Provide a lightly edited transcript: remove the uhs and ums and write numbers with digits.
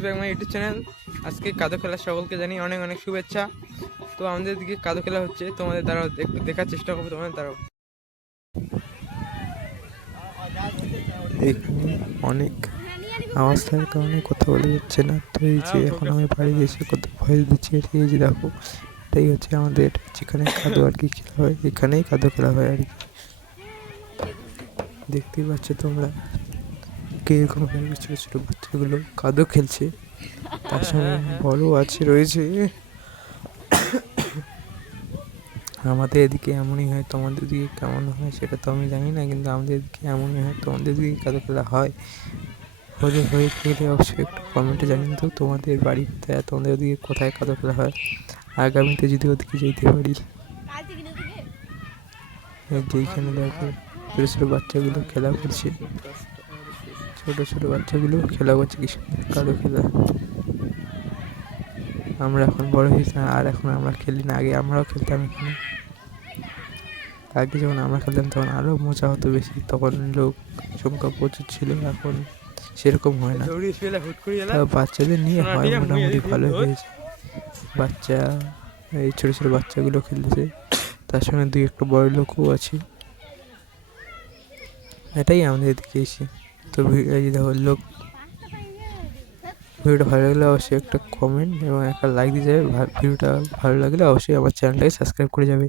To back my YouTube channel. আজকে কাদো খেলা সকলকে জানি অনেক অনেক শুভেচ্ছা। তো আমাদের দিকে কাদো খেলা হচ্ছে, তোমাদের দ্বারা একটু দেখার চেষ্টা করবো তোমাদের দ্বারাও। এখানে অনেক আওয়াজ থাকার কারণে কথা বলা যাচ্ছে না। তো এই যে এখন আমি বাড়ি এসে কত ভয় দিচ্ছি, এই যে দেখো এটাই হচ্ছে আমাদের যেখানে কাদো আর কি খেলা হয়, এখানেই কাদো খেলা হয় আর কি। দেখতেই পাচ্ছ তোমরা কিরকম ছোটো ছোটো বাচ্চাগুলো কাদো খেলছে, তার সঙ্গে বড় আছে রয়েছে। আমাদের এদিকে এমনই হয়, তোমাদের দিকে কেমন হয় সেটা তো আমি জানি না, কিন্তু আমাদের এদিকে এমনই হয়। তোমাদের দিকে কাদো খেলা হয় হয়ে গেলে অবশ্যই একটু কমেন্টে জানিয়ে তো তোমাদের বাড়ি কোথায়, তোমাদের ওদিকে কোথায় কাদো খেলা হয়। আগামীতে যদি ওদিকে যেতে পারি। যেইখানে দেখো ছোটো ছোটো বাচ্চাগুলো খেলা করছে, ছোটো ছোটো বাচ্চাগুলো খেলা করছে কি সুন্দর কাদো খেলা। আমরা এখন বড় হয়েছি আর এখন আমরা খেলি না, আগে আমরাও খেলতাম এখানে। আগে যখন আমরা খেলতাম তখন আরও মজা হতো বেশি, তখন লোক সংখ্যা প্রচুর ছিল, এখন সেরকম হয় না। বাচ্চাদের নিয়ে হয় মোটামুটি ভালো হয়েছে। বাচ্চা এই ছোটো ছোটো বাচ্চাগুলো খেলতেছে, তার সঙ্গে দুই একটা বড় লোকও আছে। এটাই আমাদের এদিকে এসে। তো এই যে দেখো লোক, ভিডিওটা ভালো লাগলে অবশ্যই একটা কমেন্ট এবং একটা লাইক দিয়ে যাবে। ভিডিওটা ভালো লাগলে অবশ্যই আমার চ্যানেলটাকে সাবস্ক্রাইব করে যাবে।